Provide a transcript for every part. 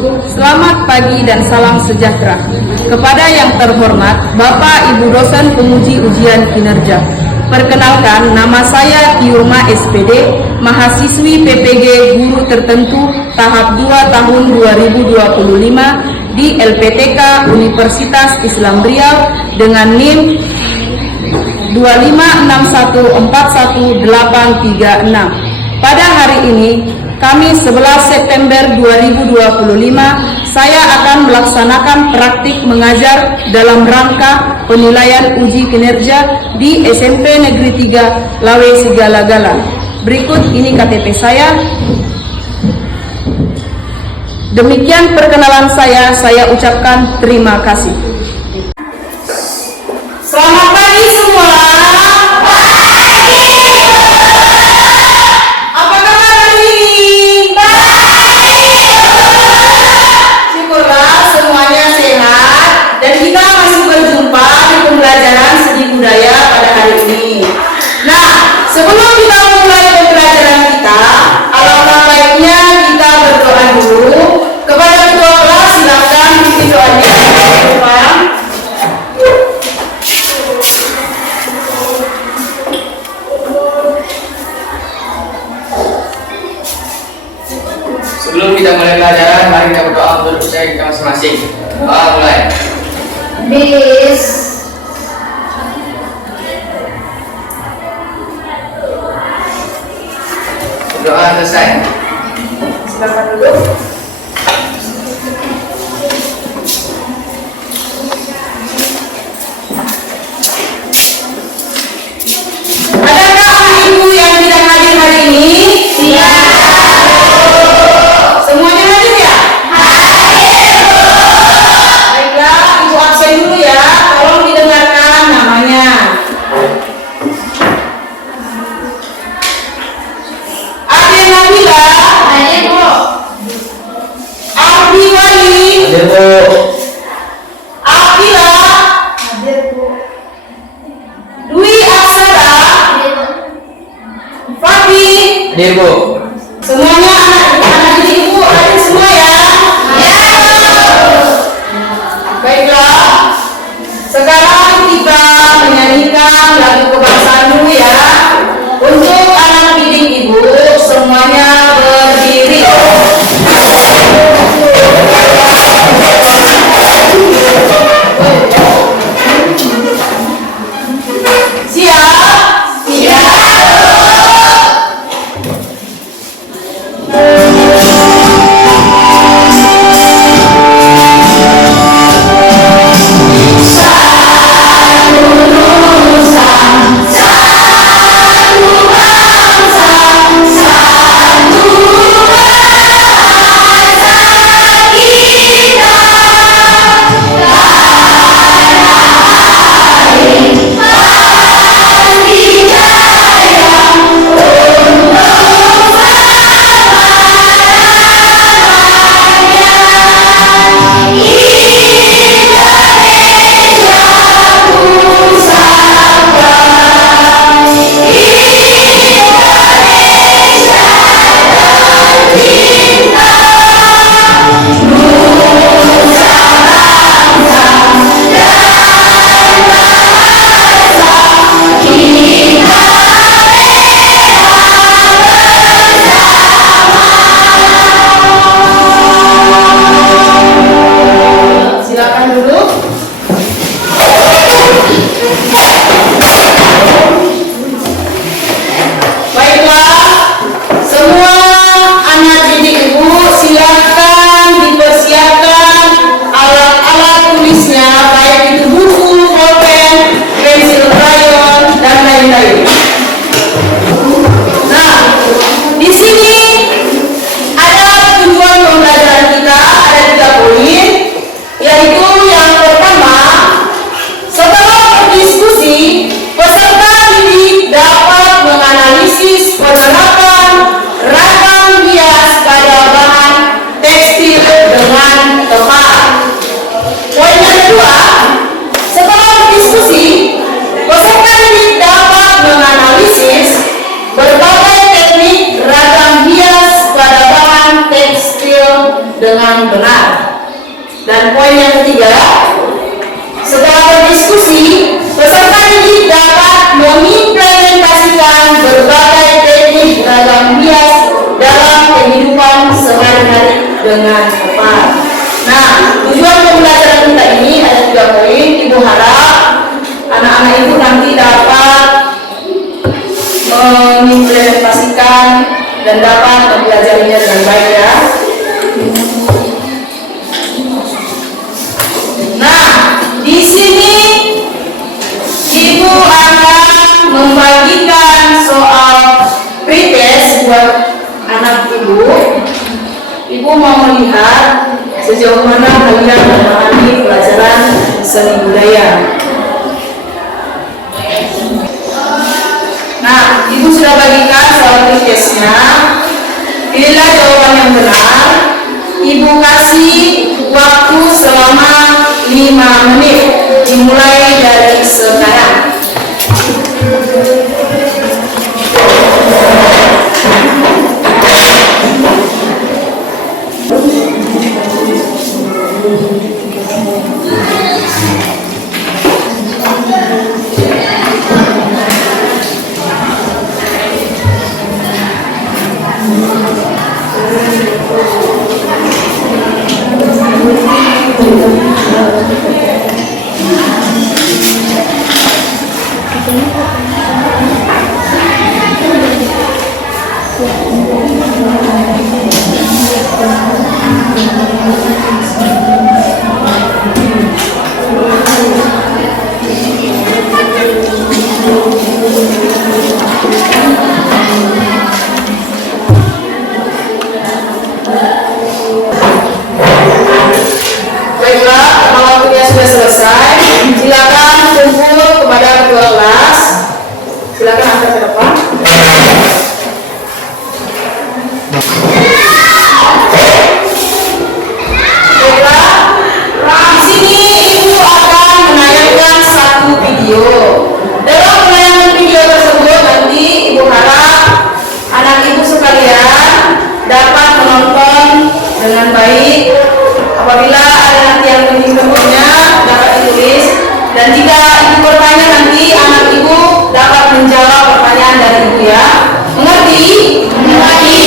Selamat pagi dan salam sejahtera. Kepada yang terhormat Bapak Ibu dosen penguji ujian kinerja. Perkenalkan, nama saya Tiurma SPD, mahasiswi PPG Guru Tertentu tahap 2 tahun 2025 di LPTK Universitas Islam Riau dengan NIM 256141836. Pada hari ini, Kamis 11 September 2025, saya akan melaksanakan praktik mengajar dalam rangka penilaian uji kinerja di SMP Negeri 3 Lawe Sigala-Gala. Berikut ini KTP saya. Demikian perkenalan saya ucapkan terima kasih. Selamat pagi semua. Sebelum kita mulai pembelajaran kita, alangkah baiknya kita berdoa dulu. Kepada ketua kelas, silakan pimpin doanya. Sebelum kita mulai pelajaran, mari kita berdoa untuk percaya kita masing-masing. Mulai. Doa selesai. Silakan duduk. Adakah ibu yang tidak hadir hari ini? Iya. Semuanya hadir ya? Hadir. Baiklah, ibu absen dulu ya. Tolong didengarkan namanya. Ibu. Semuanya anak didik ibu hadir semua ya? Ya. Baiklah. Sekarang kita menyanyikan lagu kebangsaan dulu ya. Untuk anak didik ibu semuanya berdiri. dengan benar. Dan poin yang ketiga, setelah berdiskusi, peserta didik dapat mengimplementasikan berbagai teknik ragam hias dalam kehidupan sehari-hari dengan tepat. Nah, tujuan pembelajaran kita ini ada 3 poin. Ibu harap anak-anak ibu nanti dapat mengimplementasikan dan dapat mempelajarinya dengan baik ya. Nah, di sini ibu akan membagikan soal pretest buat anak ibu. Ibu mau melihat sejauh mana kalian memahami pelajaran seni budaya. Nah, ibu sudah bagikan soal pretestnya. Pilihlah jawaban yang benar. Ibu kasih waktu selama 5 menit dimulai dari sekarang. Baiklah, kalau waktunya sudah selesai, silakan kumpul kepada ketua kelas. Silakan angkat ke depan. Baiklah, di sini ibu akan menayangkan satu video. Dalam penayangan video tersebut nanti ibu harap anak ibu sekalian dapat menonton dengan baik. Apabila ada nanti yang penting-pentingnya dapat ditulis, dan jika ibu bertanya nanti anak ibu dapat menjawab pertanyaan dari ibu ya. Mengerti? Mengerti.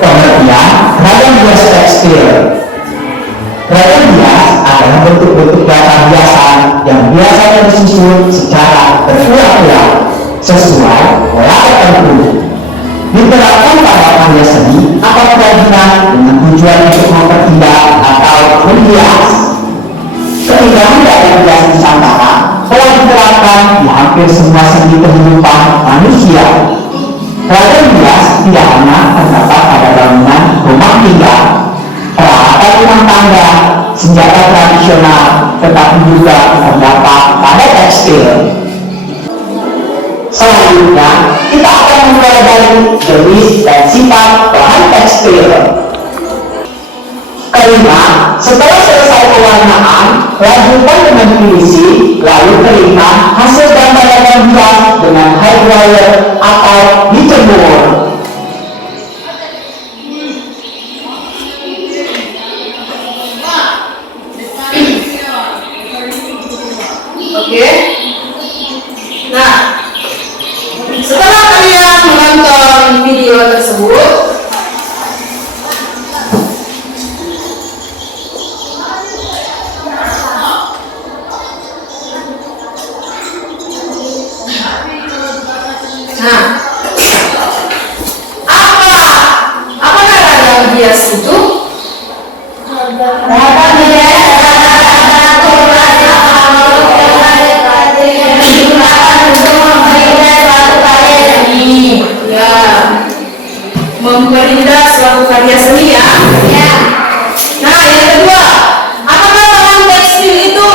Pengertian ragam hias tekstil. Ragam hias adalah bentuk-bentuk dasar hiasan yang biasanya disusun secara berulang-ulang sesuai pola tertentu. Diterapkan pada karya seni atau kerajinan dengan tujuan untuk mempertindak atau menghias. Keindahan dari hias Nusantara telah diterapkan di hampir semua seni kehidupan manusia. Ragam hias tidak hanya terdapat pada bangunan rumah tinggal, peralatan rumah tangga, senjata tradisional, tetapi juga terdapat pada tekstil. Selanjutnya, kita akan mempelajari jenis dan sifat bahan tekstil. Kelima, setelah selesai pewarnaan, lanjutkan dengan finishing, lalu keringkan hasil gambaran hias dengan hair dryer atau dijemur. Oke. Nah, setelah kalian menonton video tersebut, nah, apakah ragam hias itu? Ragam hias memperindah suatu karya seni ya. Nah, yang kedua, apakah bahan tekstil itu?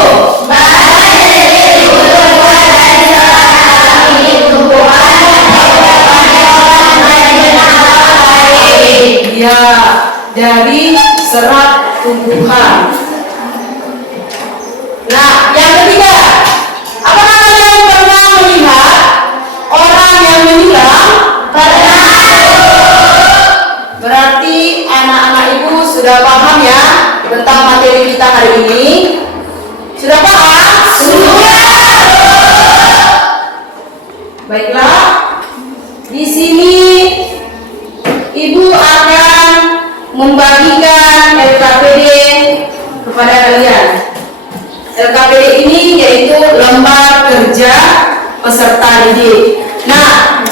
Ya, dari serat tumbuhan. Nah, Baiklah, di sini Ibu akan membagikan LKPD kepada kalian. LKPD ini yaitu lembar kerja peserta didik. Nah,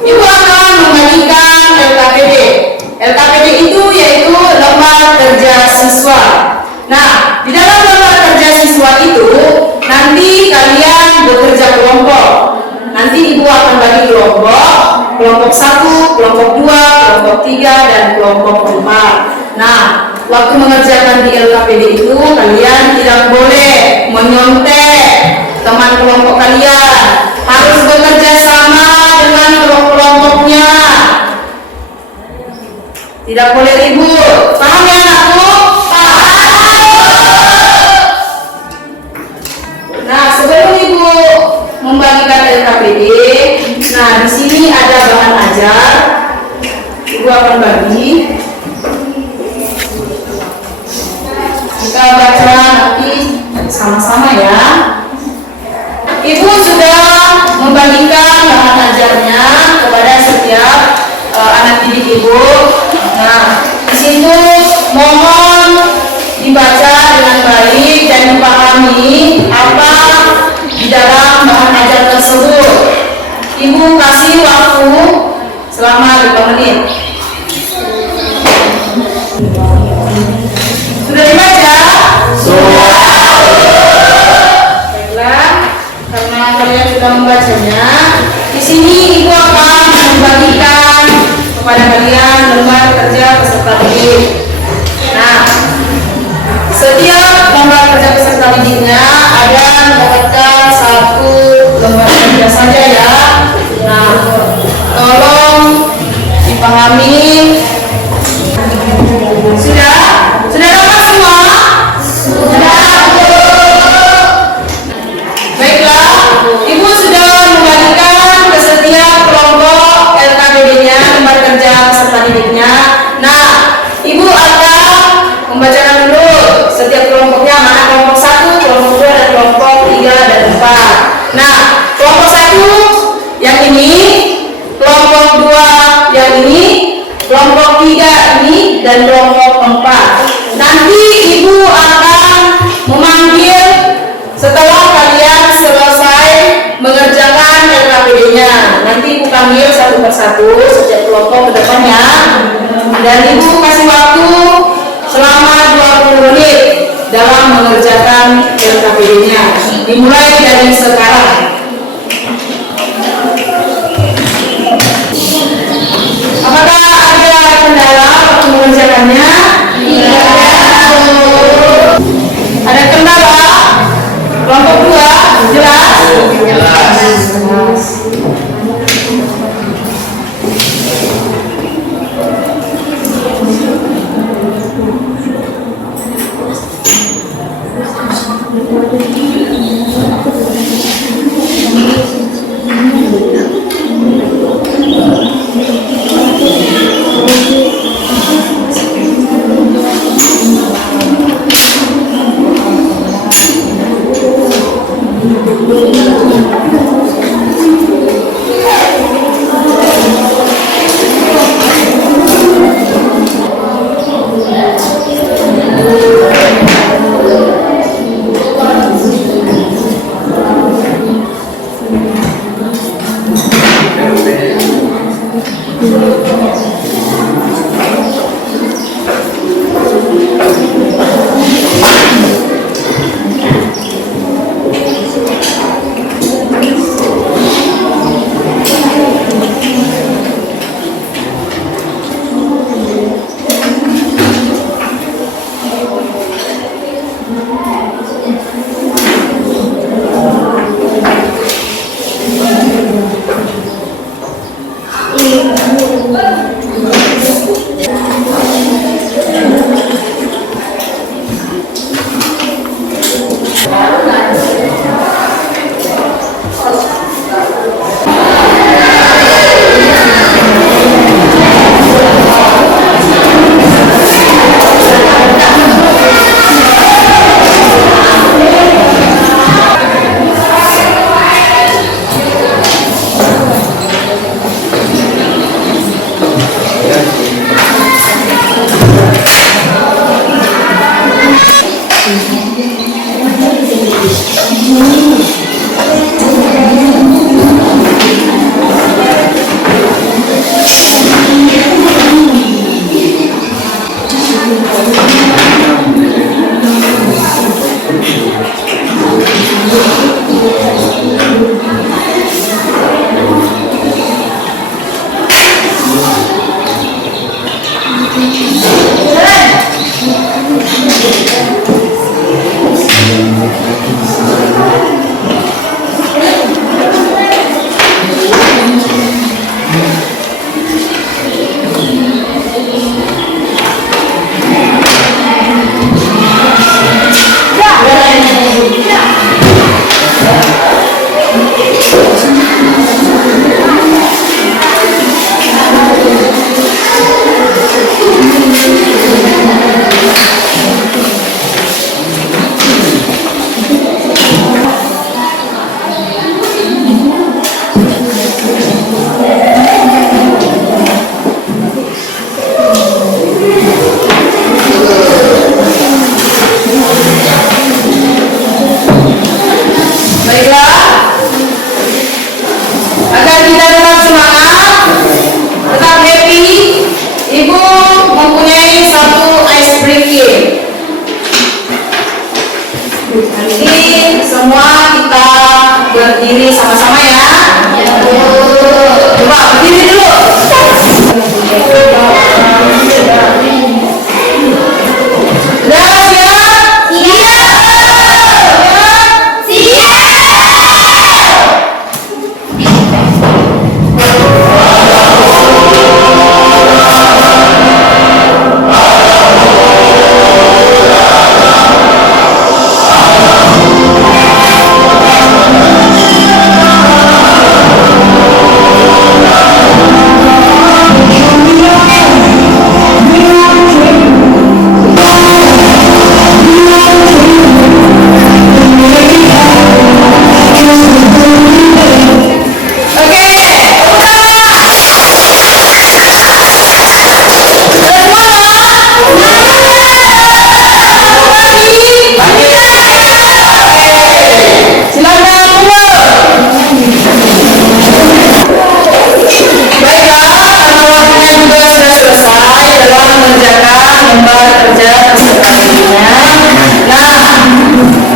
Ibu akan membagikan LKPD. LKPD itu yaitu lembar kerja siswa. Nah, di dalam lembar kerja siswa itu nanti kalian bekerja kelompok. Nanti Ibu akan bagi kelompok 1, kelompok 2, kelompok 3, dan kelompok 4. Nah, waktu mengerjakan di LKPD itu kalian tidak boleh menyontek teman kelompok kalian. Harus bekerja sama dengan kelompoknya. Tidak boleh ribut. Paham ya anakku? Nah, sebelum Ibu membagikan LKPD, nah di sini ada bahan ajar. Ibu akan bagi. Kita baca nanti sama-sama ya. Ibu sudah membagikan bahan ajarnya kepada setiap anak didik Ibu. Nah, di situ mohon dibaca dengan baik dan dipahami apa di dalam bahan ajar tersebut. Ibu kasih waktu selama 5 menit. Sudah dibaca? Sudah. Baiklah, karena kalian sudah membacanya, di sini Ibu akan membagikan kepada kalian lembar kerja peserta didik. Nah, setiap lembar kerja peserta didiknya ada mendapatkan 1 lembar kerja saja ya. Nah, tolong dipahami. Sudah dapat semua? Sudah. Baiklah, Ibu sudah membagikan ke setiap kelompok LKPD-nya, lembar kerja peserta didiknya. Nah, Ibu akan membacakan dulu setiap kelompoknya, mana kelompok 1, kelompok 2, dan kelompok 3 dan 4. Nah, kelompok 1 yang ini, kelompok 2 yang ini, kelompok 3 ini, dan kelompok 4. Nanti Ibu akan memanggil setelah kalian selesai mengerjakan LKPD-nya. Nanti Ibu panggil satu persatu setiap kelompok ke depannya. Dan Ibu kasih waktu selama 20 menit dalam mengerjakan LKPD-nya. Dimulai dari sekarang. Apakah ada kendala waktu mengerjakannya? Tidak ada. Ada kendala? Kelompok 2, jelas? Jelas. Ini semua kita berdiri sama-sama ya. Coba berdiri dulu. Udah siap? Iya.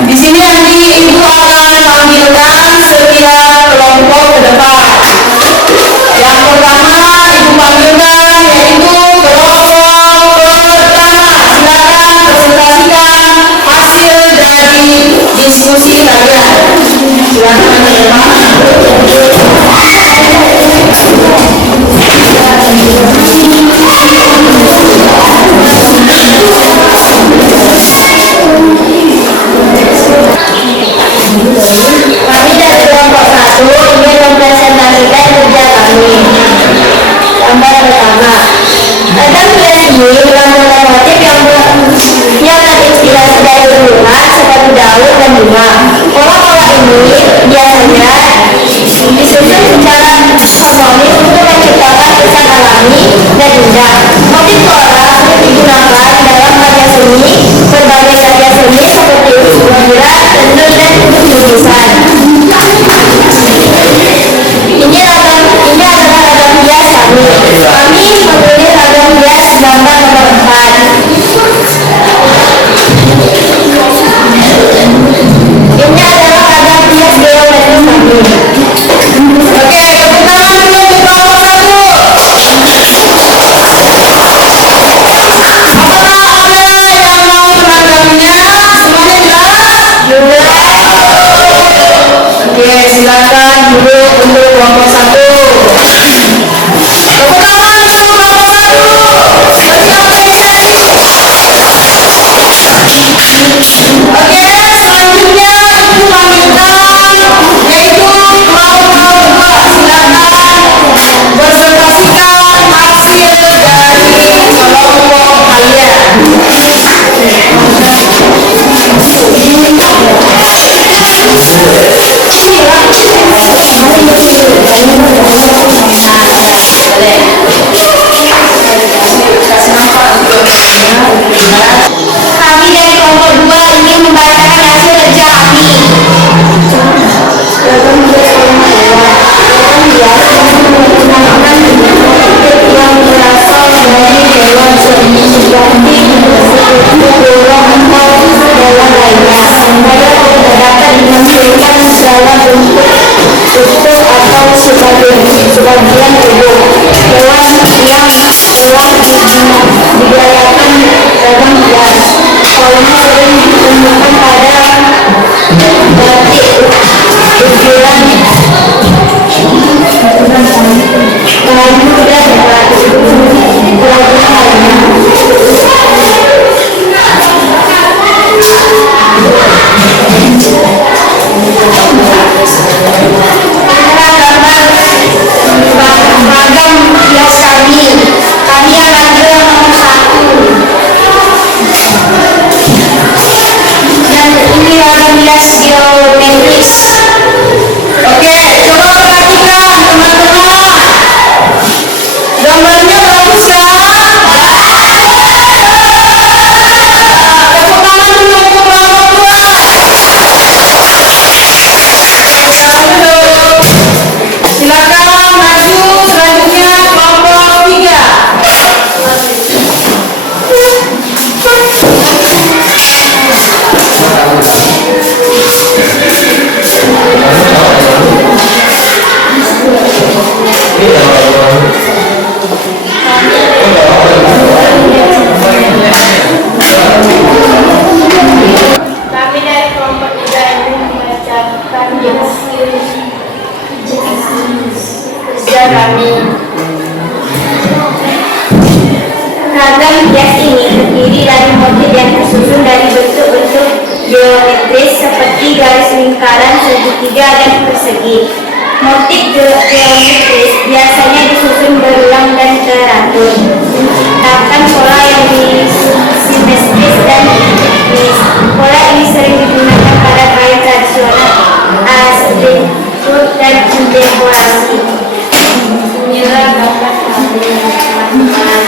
Di sini nanti Ibu akan panggilkan setiap kelompok ke depan. Yang pertama Ibu panggilkan yaitu kelompok pertama. Silakan presentasikan hasil dari diskusi kalian. Silakan teman-teman. Kami dari kelompok 1 ingin mempresentasikan kerja kami. Gambar pertama, tentang ini lampu motif yang terinspirasi dari tumbuhan seperti daun dan bunga. Pola-pola ini biasanya disusun secara harmonis untuk menciptakan kesan alami dan indah. Motif pola sering digunakan dalam karya seni, berbagai karya seni seperti ukiran, tenun, dan lukisan. Ini adalah ragam hias kami. Kami memilih ragam hias gambar nomor 4. Ini adalah ragam hias geometris kami. Oke, tepuk tangan dulu untuk kelompok 1. Apakah ada yang mau menanggapinya? Semuanya sudah? Oke, silakan dulu untuk kelompok 1. Tepuk tangan untuk kelompok 1. Berikan apresiasi. Oke, selanjutnya Ibu panggilkan yaitu kelompok 2. Silakan presentasikan hasil dari kelompok kalian. Kami bagian tubuh hewan yang telah digayakan ragam hias. Polanya sering ditemukan pada batik ukiran kain muda dan beragam lainnya. Ragam hias kami akan ambil nomor 1, dan ini ragam hias geometris. Oke, coba perhatikan teman-teman. Gambarnya bagus ya? Tepuk tangan dulu untuk kelompok 2. Tepuk dulu. Silakan maju selanjutnya kelompok 3. Kami dari kelompok 3 ingin membacakan hasil kerja kami. Ragam hias ini terdiri dari motif yang tersusun dari bentuk-bentuk geometris seperti garis lingkaran, segitiga, dan persegi. Motif geometris biasanya disusun berulang dan teratur. Terdapat pola yang simetris dan simetris. Pola ini sering digunakan pada kain tradisional, struktur, dan dekorasi. Inilah gambar kami, teman-teman.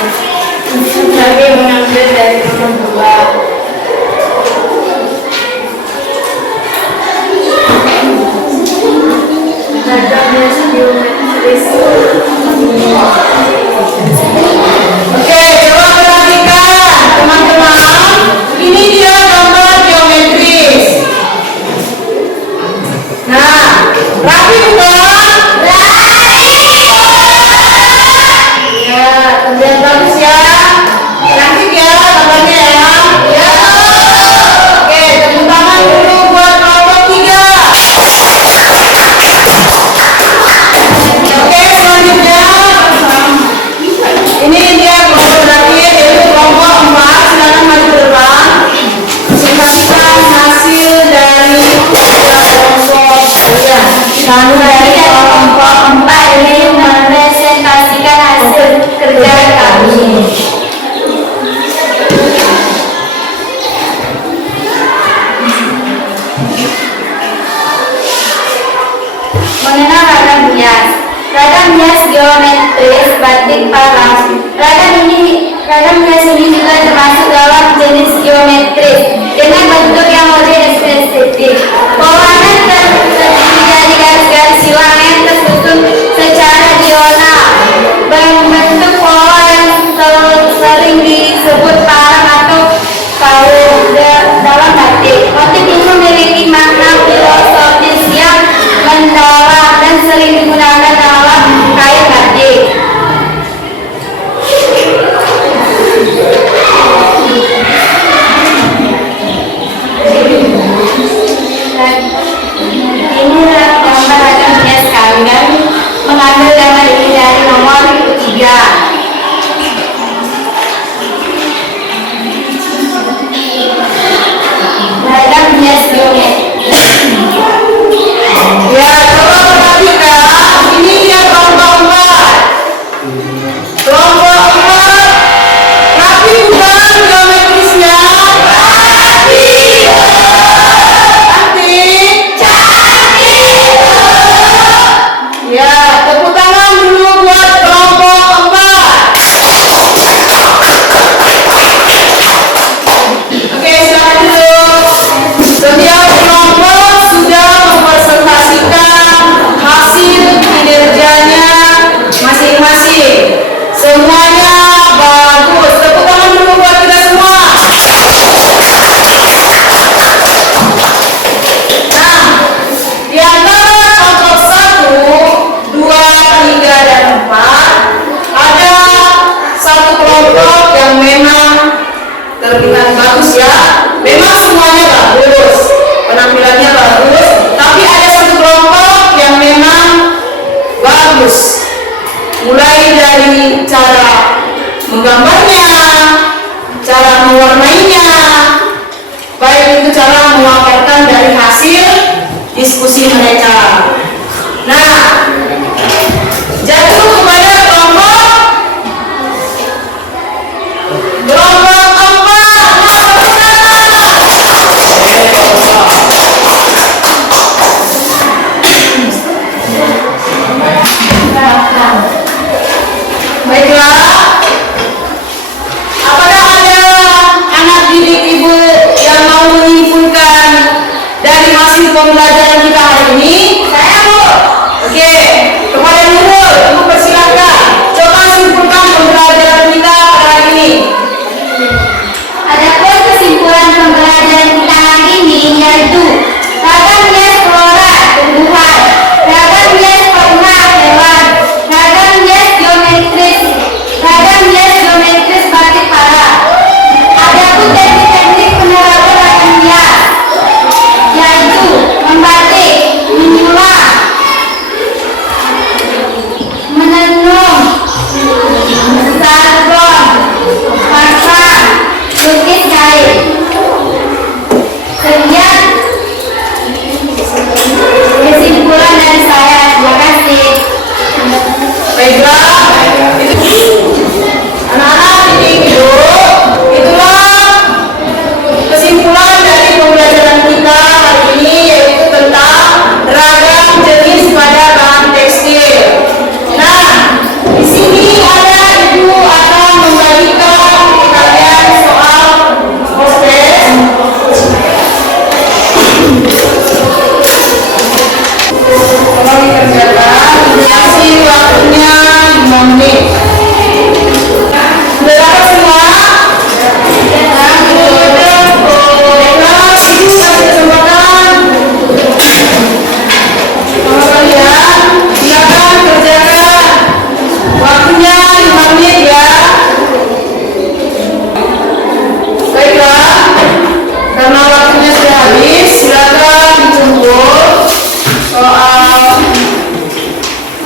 Kami mengambil dari nomor 2. Ragam hias geometris. Oke, coba perhatikan teman-teman. Ini dia gambar geometris. Nah, rapi bukan? Ya, terlihat bagus ya. Cantik ya gambarnya ya. Ya. Oke, tepuk tangan dulu buat kelompok 3. Oke, selanjutnya ini dia kelompok terakhir yaitu kelompok 4. Silakan maju ke depan. Presentasikan hasil dari kelompok kalian. Kami dari kelompok 4 ini mempresentasikan hasil kerja kami. Mengenal ragam hias. Ragam hias geometris batik palas. Ragam hias ini juga termasuk dalam jenis geometris dengan bentuk yang modern dan spesifik. Polanya terdiri dari garis-garis silang yang tersusun secara diagonal. Bentuk pola yang sering disebut palang atau palu dalam batik. Motif ini memiliki makna filosofis yang mendalam dan sering digunakan dalam kain batik. Inilah gambar ragam hias kami. Kami mengambil gambar ini dari nomor 3. Ragam hias geometris. Ya, coba perhatikan. Ini dia kelompok 4. Kelompok 4. Rapi bukan geometrisnya? Cantik. Ya, tepuk tangan dulu buat kelompok 4. kesimpulan dari hasil diskusi mereka. Nah, jatuh kepada kelompok 4. Baiklah, apakah ada anak didik ibu yang mau menyimpulkan dari hasil pembelajaran kita hari ini? Saya, Bu. Oke, kepada Nurul, Ibu persilakan. Coba simpulkan pembelajaran kita hari ini. Adapun kesimpulan pembelajaran kita hari ini yaitu ragam bias flora tumbuhan, ragam bias fauna hewan, ragam bias geometris batik para. Adapun teknik-teknik penerapan ragam bias yaitu membatik, menyulap, menenun, sargon, pasang, lukis kain. Sekian kesimpulan dari saya. Terima kasih. Baiklah, anak-anak didik ibu, itulah kesimpulan dari pembelajaran kita hari ini, yaitu tentang ragam jenis pada bahan tekstil. Nah, di sini ada ibu akan membagikan kalian soal proses. Tolong dikerjakan, dikasih waktunya 5 menit. Sudah dapat semua? Baiklah, ibu kasih kesempatan. Kalau kalian silakan kerjakan. Waktunya 5 menit ya. Baiklah, karena waktunya sudah habis, silakan dijemput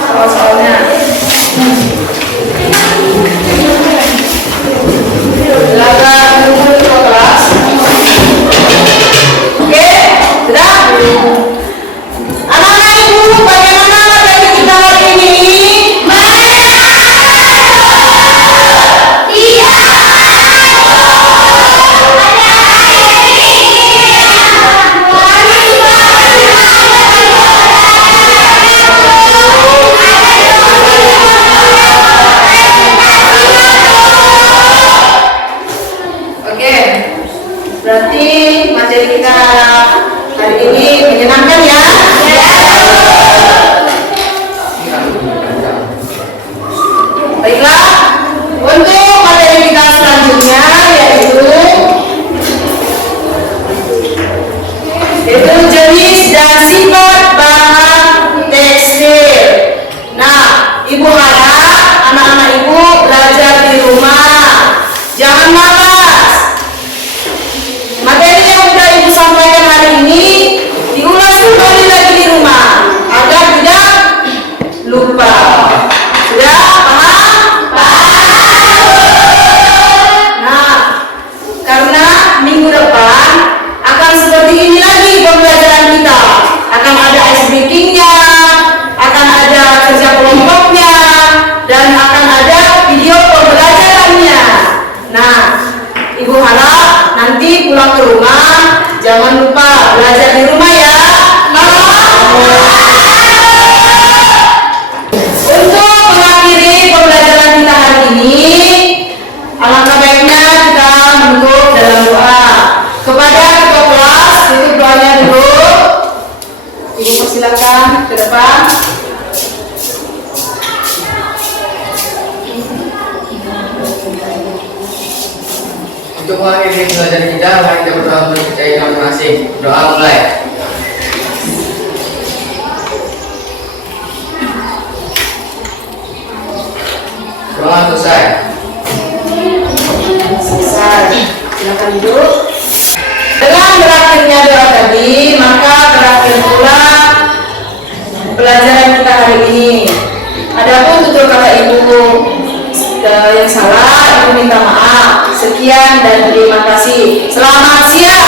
soalnya. Silakan dijemput ke kelas. Oke, sudah. Anak-anak ibu, bagaimana materi kita hari ini? Oke, berarti materi kita hari ini menyenangkan ya? Baiklah, untuk materi kita selanjutnya yaitu jenis dan sifat bahan tekstil. Nah, ibu harap anak-anak ibu belajar di rumah, jangan malas. Materi yang sudah ibu sampaikan hari ini diulas kembali lagi di rumah agar tidak lupa. Sudah paham? Nah, karena minggu depan akan seperti ini lagi pembelajaran kita. Akan ada ice breakingnya, akan ada kerja kelompoknya, dan akan ada video pembelajarannya. Nah, ibu harap nanti pulang ke rumah jangan lupa belajar di rumah ya. Untuk mengakhiri pembelajaran kita hari ini, alangkah baiknya kita menutup dalam doa. Kepada ketua kelas, tutup doanya dulu. Ibu persilakan ke depan. Untuk mengakhiri pembelajaran kita, mari kita berdoa untuk percaya masing-masing. Doa mulai. Doa selesai. Selesai. Silakan duduk. Dengan berakhirnya doa tadi, maka berakhir pula pelajaran kita hari ini. Adapun tutur kata ibu yang salah, ibu minta maaf. Sekian dan terima kasih. Selamat siang.